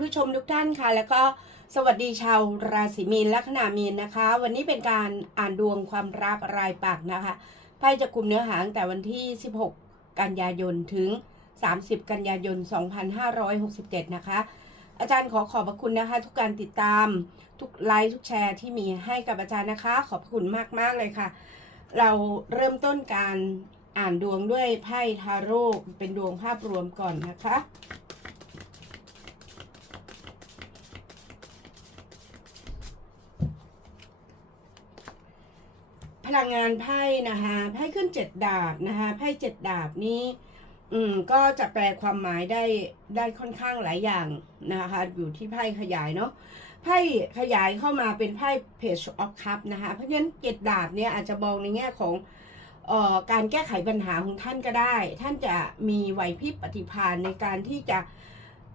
ผู้ชมทุกท่านค่ะ แล้วก็สวัสดีชาวราศีมีนลัคนามีนนะคะ วันนี้เป็นการอ่านดวงความรักรายปักนะคะไพ่จะกลุ่มเนื้อหาตั้งแต่วันที่ 16 กันยายนถึง 30 กันยายน 2567 นะคะ อาจารย์ขอขอบพระคุณนะคะ ทุกการติดตามทุกไลค์ทุกแชร์ที่มีให้กับอาจารย์นะคะ ขอบคุณมากๆเลยค่ะ เราเริ่มต้นการอ่านดวงด้วยไพ่ทาโร่เป็นดวงภาพรวมก่อนนะคะ ลังงานไพ่นะคะไพ่ขึ้นเจ็ดดาบนะคะไพ่เจ็ดดาบนี้ อืมก็จะแปลความหมายได้ได้ค่อนข้างหลายอย่างนะคะ อยู่ที่ไพ่ขยายเนาะไพ่ขยายเข้ามาเป็นไพ่ Page of Cup นะคะ เพราะฉะนั้นเจ็ดดาบเนี่ยอาจจะมองในแง่ของเอ่อการแก้ไขปัญหาของท่านก็ได้ ท่านจะมีไหวพริบปฏิภาณในการที่จะ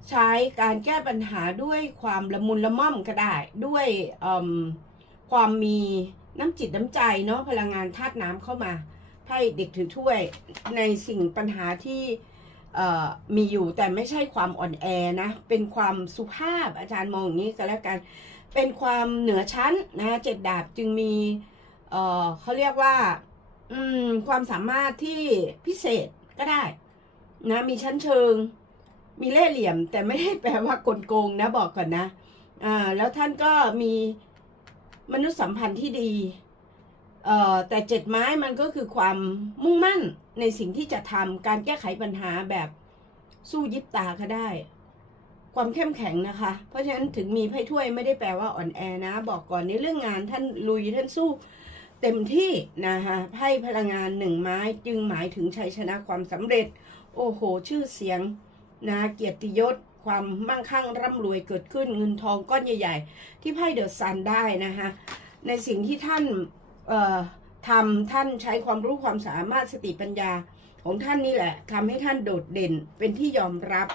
ใช้การแก้ปัญหาด้วยความละมุนละม่อมก็ได้ ด้วยความมี น้ำจิตน้ำใจเนาะพลังงานธาตุน้ำเข้ามาไพ่เด็กถือถ้วยในสิ่งปัญหาที่มีอยู่แต่ไม่ใช่ความอ่อนแอนะ เป็นความสุภาพอาจารย์มองอย่างนี้ก็แล้วกัน เป็นความเหนือชั้นนะเจ็ดดาบจึงมีเเขาเรียกว่าอืมความสามารถที่พิเศษก็ได้นะมีชั้นเชิง มีเล่ห์เหลี่ยม แต่ไม่ได้แปลว่ากลโกงนะบอกก่อนนะอ่าแล้วท่านก็มี มนุษยสัมพันธ์ที่ดีเอ่อแต่เจ็ดไม้มันก็คือความมุ่งมั่นในสิ่งที่จะทำการแก้ไขปัญหาแบบสู้ยิบตาก็ได้ ความเข้มแข็งนะคะ เพราะฉะนั้นถึงมีไพ่ถ้วยไม่ได้แปลว่าอ่อนแอนะ บอกก่อนในเรื่องงานท่านลุยท่านสู้เต็มที่นะคะไพ่พลังงานหนึ่งไม้จึงหมายถึงชัยชนะความสำเร็จ โอ้โห ชื่อเสียงนะเกียรติยศ ความมั่งคั่งร่ำรวยเกิดขึ้นเงินทองก้อนใหญ่ ๆ ที่ไพ่เดอะซันได้นะคะในสิ่งที่ท่านเอ่อทำท่านใช้ความรู้ความสามารถสติปัญญาของท่านนี่แหละทำให้ท่านโดดเด่นเป็นที่ยอมรับ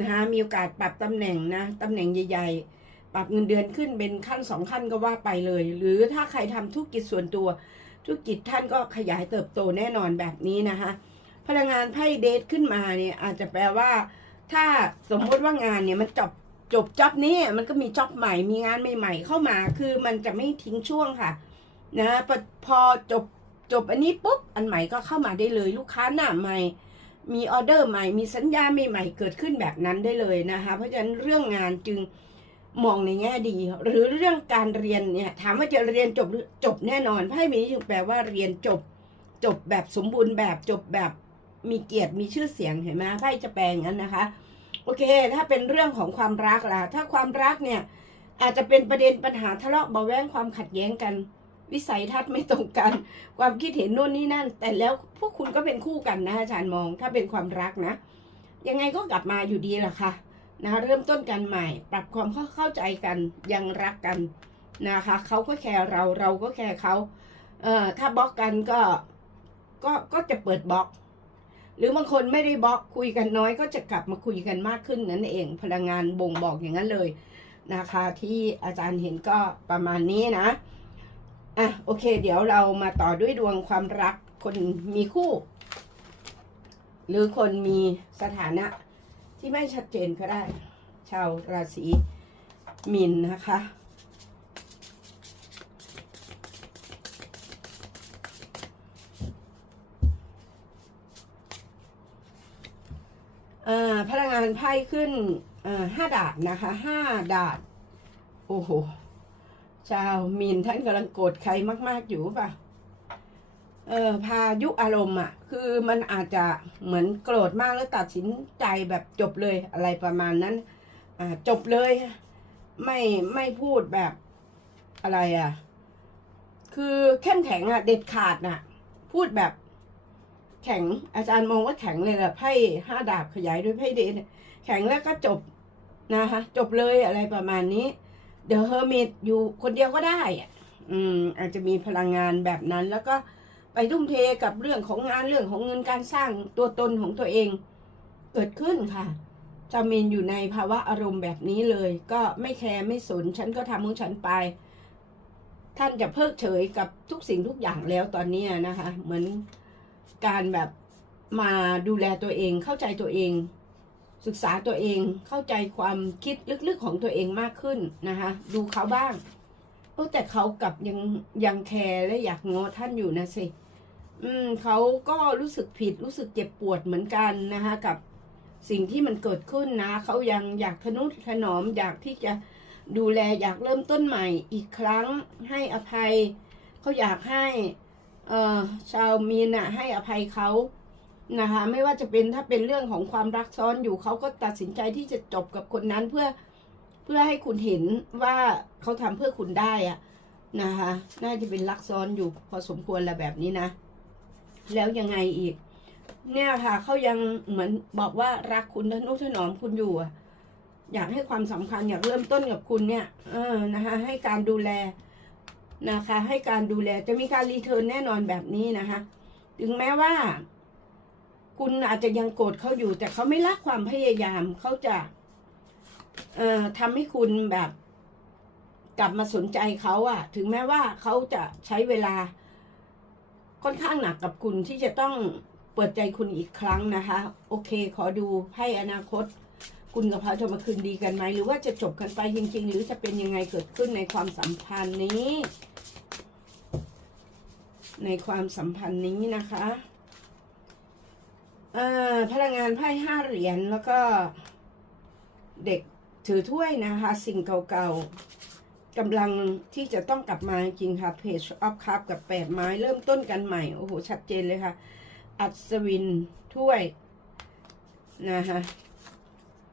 นะคะมีโอกาสปรับตำแหน่งนะตำแหน่งใหญ่ ๆ ปรับเงินเดือนขึ้นเป็นขั้นสองขั้นก็ว่าไปเลย หรือถ้าใครทำธุรกิจส่วนตัว ธุรกิจท่านก็ขยายเติบโตแน่นอนแบบนี้นะคะพลังงานไพ่เดทขึ้นมาเนี่ยอาจจะแปลว่า ถ้าสมมติว่างานเนี่ยมันจบจบจ็อบนี้มันก็มีจ็อบใหม่มีงานใหม่ๆ เข้ามาคือมันจะไม่ทิ้งช่วงค่ะ นะพอพอจบจบอันนี้ปุ๊บอันใหม่ก็เข้ามาได้เลยลูกค้าหน้าใหม่ มีออเดอร์ใหม่ มีสัญญาใหม่ๆเกิดขึ้นแบบนั้นได้เลยนะคะ เพราะฉะนั้นเรื่องงานจึงมองในแง่ดี หรือเรื่องการเรียนเนี่ยถามว่าจะเรียนจบจบแน่นอนไพ่มีจึงแปลว่าเรียนจบจบแบบสมบูรณ์แบบจบแบบมีเกียรติมีชื่อเสียงเห็นไหมไพ่จะแปลงนั้นนะคะ โอเค ถ้าเป็นเรื่องของความรักล่ะ ถ้าความรักเนี่ย อาจจะเป็นประเด็นปัญหาทะเลาะเบาแวงความขัดแย้งกัน วิสัยทัศน์ไม่ตรงกัน ความคิดเห็นโน่นนี่นั่น แต่แล้วพวกคุณก็เป็นคู่กันนะอาจารย์มอง ถ้าเป็นความรักนะ ยังไงก็กลับมาอยู่ดีแหละค่ะนะเริ่มต้นกันใหม่ ปรับความเข้าใจกันยังรักกันนะคะเขาก็แคร์เราเราก็แคร์เขาเอ่อถ้าบล็อกกันก็ก็ก็จะเปิดบล็อก หรือบางคนไม่ได้บล็อกคุยกันน้อยก็จะกลับมาคุยกันมากขึ้นนั่นเอง พลังงานบ่งบอกอย่างนั้นเลยนะคะ ที่อาจารย์เห็นก็ประมาณนี้นะอะโอเค เดี๋ยวเรามาต่อด้วยดวงความรักคนมีคู่ หรือคนมีสถานะที่ไม่ชัดเจนก็ได้ ชาวราศีมีนนะคะ พลังงานไพ่ขึ้นห้าดาบนะคะห้าดาบโอ้โหชาวมีนท่านกำลังโกรธใครมาก ๆ อยู่ป่ะเออพายุอารมณ์อะ คือมันอาจจะเหมือนโกรธมากแล้วตัดสินใจแบบจบเลยอะไรประมาณนั้น อ่าจบเลย ไม่ไม่พูดแบบอะไรอะ คือเข้มแข็งอะ เด็ดขาดน่ะ พูดแบบ แข็งอาจารย์มองว่าแข็งเลยแหละไพ่ห้าดาบขยายด้วยไพ่เดทแข็งแล้วก็จบนะคะ จบเลยอะไรประมาณนี้เดอะเฮอร์มิตอยู่คนเดียวก็ได้อะอืม อาจจะมีพลังงานแบบนั้น แล้วก็ไปทุ่มเทกับเรื่องของงานเรื่องของเงินการสร้างตัวตนของตัวเอง เกิดขึ้นค่ะจามินอยู่ในภาวะอารมณ์แบบนี้เลย ก็ไม่แคร์ไม่สนฉันก็ทำของฉันไป ท่านจะเพิกเฉยกับทุกสิ่งทุกอย่างแล้วตอนนี้นะคะ เหมือน การแบบมาดูแลตัวเอง เข้าใจตัวเอง ศึกษาตัวเอง เข้าใจความคิดลึกๆของตัวเองมากขึ้นนะคะ ดูเขาบ้างเออแต่เขากับยังยังแคร์และอยากงอท่านอยู่นะสิ อืมเขาก็รู้สึกผิดรู้สึกเจ็บปวดเหมือนกันนะคะกับสิ่งที่มันเกิดขึ้นนะเขายังอยากทนุถนอมอยากที่จะดูแลอยากเริ่มต้นใหม่อีกครั้งให้อภัยเขาอยากให้ ชาวมีนน่ะให้อภัยเขานะคะ ไม่ว่าจะเป็นถ้าเป็นเรื่องของความรักซ้อนอยู่เขาก็ตัดสินใจที่จะจบกับคนนั้นเพื่อเพื่อให้คุณเห็นว่าเขาทำเพื่อคุณได้อะนะคะ น่าจะเป็นรักซ้อนอยู่พอสมควรแหละแบบนี้นะ แล้วยังไงอีก เนี่ยค่ะเขายังเหมือนบอกว่ารักคุณทนุถนอมคุณอยู่อะอยากให้ความสำคัญอยากเริ่มต้นกับคุณเนี่ย เออนะคะให้การดูแล นะคะ ให้การดูแลจะมีการรีเทิร์นแน่นอนแบบนี้นะคะ ถึงแม้ว่า คุณอาจจะยังโกรธเขาอยู่ แต่เขาไม่ละความพยายามเขาจะเอ่อทำให้คุณแบบ กลับมาสนใจเขาอะถึงแม้ว่าเขาจะใช้เวลา ค่อนข้างหนักกับคุณที่จะต้องเปิดใจคุณอีกครั้งนะคะ โอเค ขอดูให้อนาคต คุณกับเขาจะมาคืนดีกันไหม หรือว่าจะจบกันไปจริง ๆ หรือจะเป็นยังไงเกิดขึ้นในความสัมพันธ์นี้ ในความสัมพันธ์นี้นะคะพลังงานไพ่ห้าเหรียญแล้วก็เด็กถือถ้วยนะคะ สิ่งเก่าๆกำลังที่จะต้องกลับมาจริงค่ะ Page of Cup กับแปดไม้เริ่มต้นกันใหม่ โอ้โห ชัดเจนเลยค่ะ อัศวินถ้วยนะคะ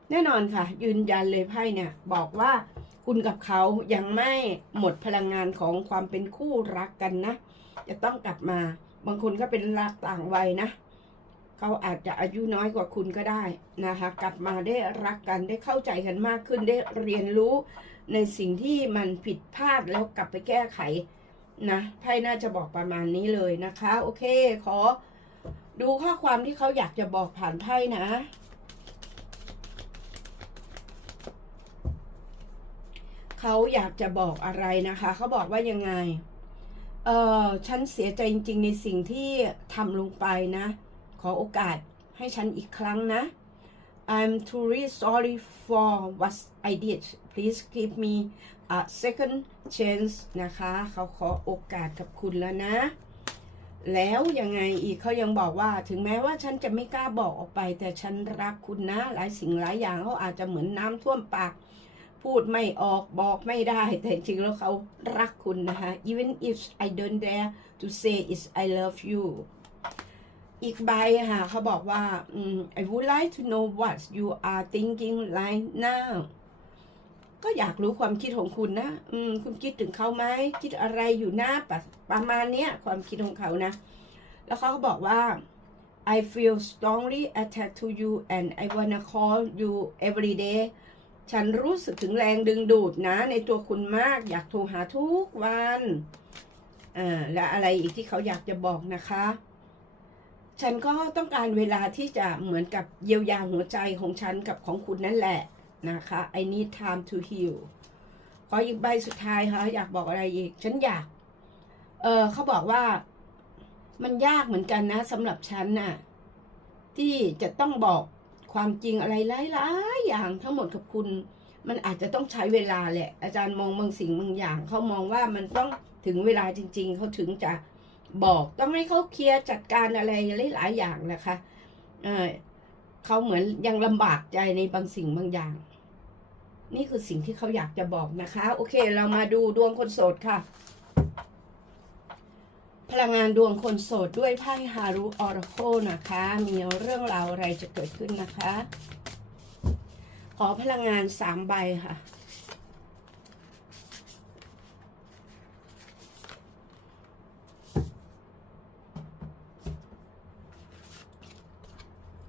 แน่นอนค่ะ ยืนยันเลยไพ่เนี่ย บอกว่า คุณกับเขายังไม่หมดพลังงานของความเป็นคู่รักกันนะ จะต้องกลับมา บางคนก็เป็นรักต่างวัยนะ เขาอาจจะอายุน้อยกว่าคุณก็ได้นะคะ กลับมาได้รักกันได้เข้าใจกันมากขึ้นได้เรียนรู้ในสิ่งที่มันผิดพลาดแล้วกลับไปแก้ไขนะไพ่น่าจะบอกประมาณนี้เลยนะคะ โอเค ขอดูข้อความที่เขาอยากจะบอกผ่านไพ่นะ เขาอยากจะบอกอะไรนะคะ เขาบอกว่ายังไง เออฉันเสียใจจริง ๆ ในสิ่งที่ทำลงไปนะ ขอโอกาสให้ฉันอีกครั้งนะ I'm truly sorry for what I did please give me a second chance นะคะ เขาขอโอกาสกับคุณแล้วนะ แล้วยังไงอีกเขายังบอกว่าถึงแม้ว่าฉันจะไม่กล้าบอกออกไป แต่ฉันรักคุณนะ หลายสิ่งหลายอย่างเขาอาจจะเหมือนน้ำท่วมปาก พูดไม่ออกบอกไม่ได้ แต่จริงแล้วเขารักคุณนะคะ even if I don't dare to say is I love you อีกใบค่ะเขาบอกว่า I would like to know what you are thinking right now ก็อยากรู้ความคิดของคุณนะ อืม คุณคิดถึงเขาไหม คิดอะไรอยู่นะปประมาณเนี้ย ความคิดของเขานะ แล้วเขาก็บอกว่า I feel strongly attached to you and I wanna call you every day ฉันรู้สึกถึงแรงดึงดูดนะ ในตัวคุณมาก อยากโทรหาทุกวันอ่าและอะไรอีกที่เขาอยากจะบอกนะคะ ฉันก็ต้องการเวลาที่จะเหมือนกับเยียวยาหัวใจของฉันกับของคุณนั่นแหละนะคะ I need time to heal ขออีกใบสุดท้ายค่ะอยากบอกอะไรอีก ฉันอยาก เออเขาบอกว่ามันยากเหมือนกันนะสำหรับฉันน่ะ ที่จะต้องบอก ความจริงอะไรหลายๆอย่างทั้งหมดกับคุณ มันอาจจะต้องใช้เวลาแหละ อาจารย์มองบางสิ่งบางอย่างเขามองว่ามันต้องถึงเวลาจริง ๆเขาถึงจะบอกต้องให้เขาเคลียร์จัดการอะไรหลายๆอย่างนะคะเออเขาเหมือนยังลำบากใจในบางสิ่งบางอย่าง นี่คือสิ่งที่เขาอยากจะบอกนะคะ โอเค เรามาดูดวงคนโสดค่ะ พลังงานดวงคนโสดด้วยไพ่ฮารุออร์โคนะคะ มีเรื่องราวอะไรจะเกิดขึ้นนะคะ ขอพลังงานสามใบค่ะ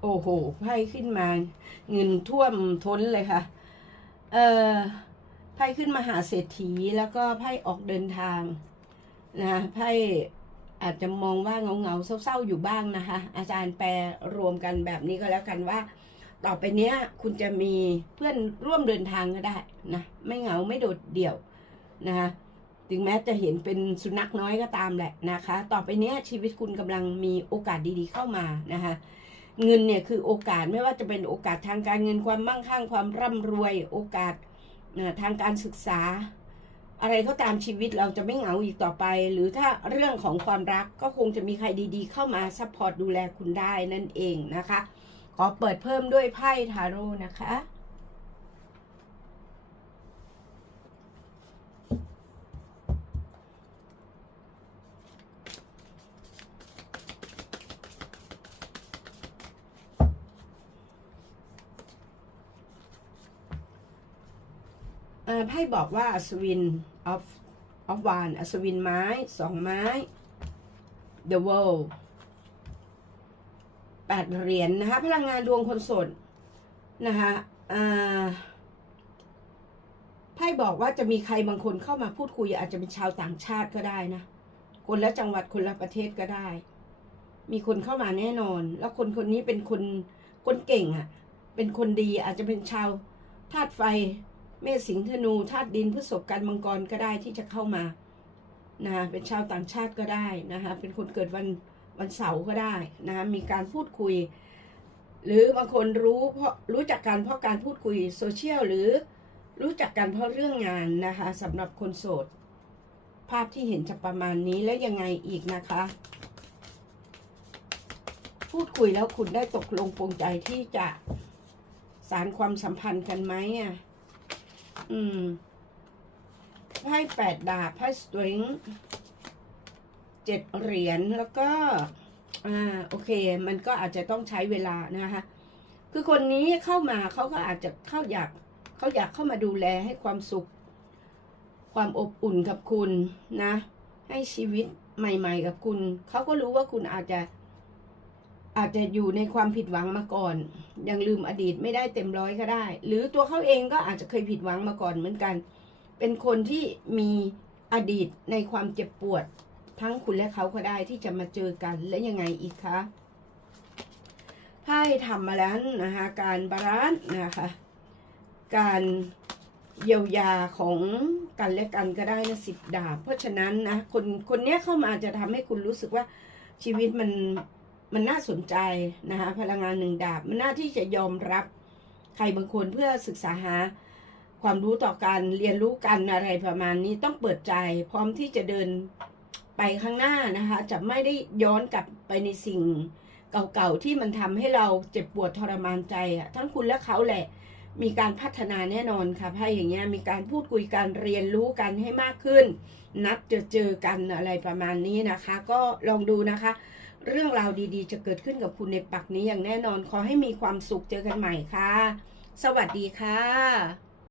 โอ้โห ไพ่ขึ้นมา เงินท่วมท้นเลยค่ะ เอ่อ ไพ่ขึ้นมาหาเศรษฐีแล้วก็ไพ่ออกเดินทางนะไพ่ อาจจะมองว่าเงาเงาเศร้าๆอยู่บ้างนะคะ อาจารย์แปลรวมกันแบบนี้ก็แล้วกันว่า ต่อไปเนี้ยคุณจะมีเพื่อนร่วมเดินทางก็ได้นะไม่เหงาไม่โดดเดี่ยวนะคะถึงแม้จะเห็นเป็นสุนัขน้อยก็ตามแหละนะคะ ต่อไปเนี้ยชีวิตคุณกำลังมีโอกาสดีๆเข้ามานะคะเงินเนี่ยคือโอกาสไม่ว่าจะเป็นโอกาสทางการเงินความมั่งคั่งความร่ำรวย โอกาสทางการศึกษา อะไรก็ตามชีวิตเราจะไม่เหงาอีกต่อไป หรือถ้าเรื่องของความรักก็คงจะมีใครดีๆ เข้ามาซัพพอร์ตดูแลคุณได้นั่นเองนะคะ ขอเปิดเพิ่มด้วยไพ่ทาโร่นะคะไพ่บอกว่าอัศวิน ออฟออฟวานอัศวินไม้สองไม้ The World แปดเหรียญนะคะ พลังงานดวงคนโสดนะคะอ่าไพ่บอกว่าจะมีใครบางคนเข้ามาพูดคุย อาจจะเป็นชาวต่างชาติก็ได้นะ คนละจังหวัดคนละประเทศก็ได้ มีคนเข้ามาแน่นอน แล้วคนคนนี้เป็นคนคนเก่งอะ่ะ เป็นคนดีอาจจะเป็นชาวธาตุไฟ เมษสิงห์ธนูธาตุดินพฤษภกันมังกรก็ได้ที่จะเข้ามานะคะเป็นชาวต่างชาติก็ได้นะคะเป็นคนเกิดวันวันเสาร์ก็ได้นะคะมีการพูดคุย หรือบางคนรู้เพราะรู้จักกันเพราะการพูดคุยโซเชียลหรือรู้จักกันเพราะเรื่องงานนะคะสำหรับคนโสด ภาพที่เห็นจะประมาณนี้แล้วยังไงอีกนะคะ พูดคุยแล้วคุณได้ตกลงปรงใจที่จะสารความสัมพันธ์กันไหมอะ อืมไพ่แปดดาบไพ่สตริงเจ็ดเหรียญแล้วก็อ่าโอเค มันก็อาจจะต้องใช้เวลานะคะ คือคนนี้เข้ามาเขาก็อาจจะเข้าอยากเขาอยากเข้ามาดูแลให้ความสุข ความอบอุ่นกับคุณนะ ให้ชีวิตใหม่ ๆ กับคุณ เขาก็รู้ว่าคุณอาจจะ อาจจะอยู่ในความผิดหวังมาก่อน ยังลืมอดีตไม่ได้เต็มร้อยก็ได้ หรือตัวเขาเองก็อาจจะเคยผิดหวังมาก่อนเหมือนกัน เป็นคนที่มีอดีตในความเจ็บปวด ทั้งคุณและเขาก็ได้ที่จะมาเจอกันและยังไงอีกคะไพ่ทำมาแล้วนะคะการบาลานซ์นะคะการเยียวยาของกันและกันก็ได้นะสิบดาบเพราะฉะนั้นนะคนคนนี้เข้ามาจะทำให้คุณรู้สึกว่าชีวิตมัน มันน่าสนใจนะคะพลังงานหนึ่งดาบ มันน่าที่จะยอมรับใครบางคนเพื่อศึกษาหาความรู้ต่อการเรียนรู้กันอะไรประมาณนี้ต้องเปิดใจ พร้อมที่จะเดินไปข้างหน้านะคะ จะไม่ได้ย้อนกลับไปในสิ่งเก่าๆที่มันทำให้เราเจ็บปวดทรมานใจอะทั้งคุณและเขาแหละ มีการพัฒนาแน่นอนค่ะไพ่อย่างเงี้ยมีการพูดคุยกันเรียนรู้กันให้มากขึ้น นัดเจอเจอกันอะไรประมาณนี้นะคะ ก็ลองดูนะคะ เรื่องราวดีๆ จะเกิดขึ้นกับคุณในปักนี้อย่างแน่นอน ขอให้มีความสุขเจอกันใหม่ค่ะ สวัสดีค่ะ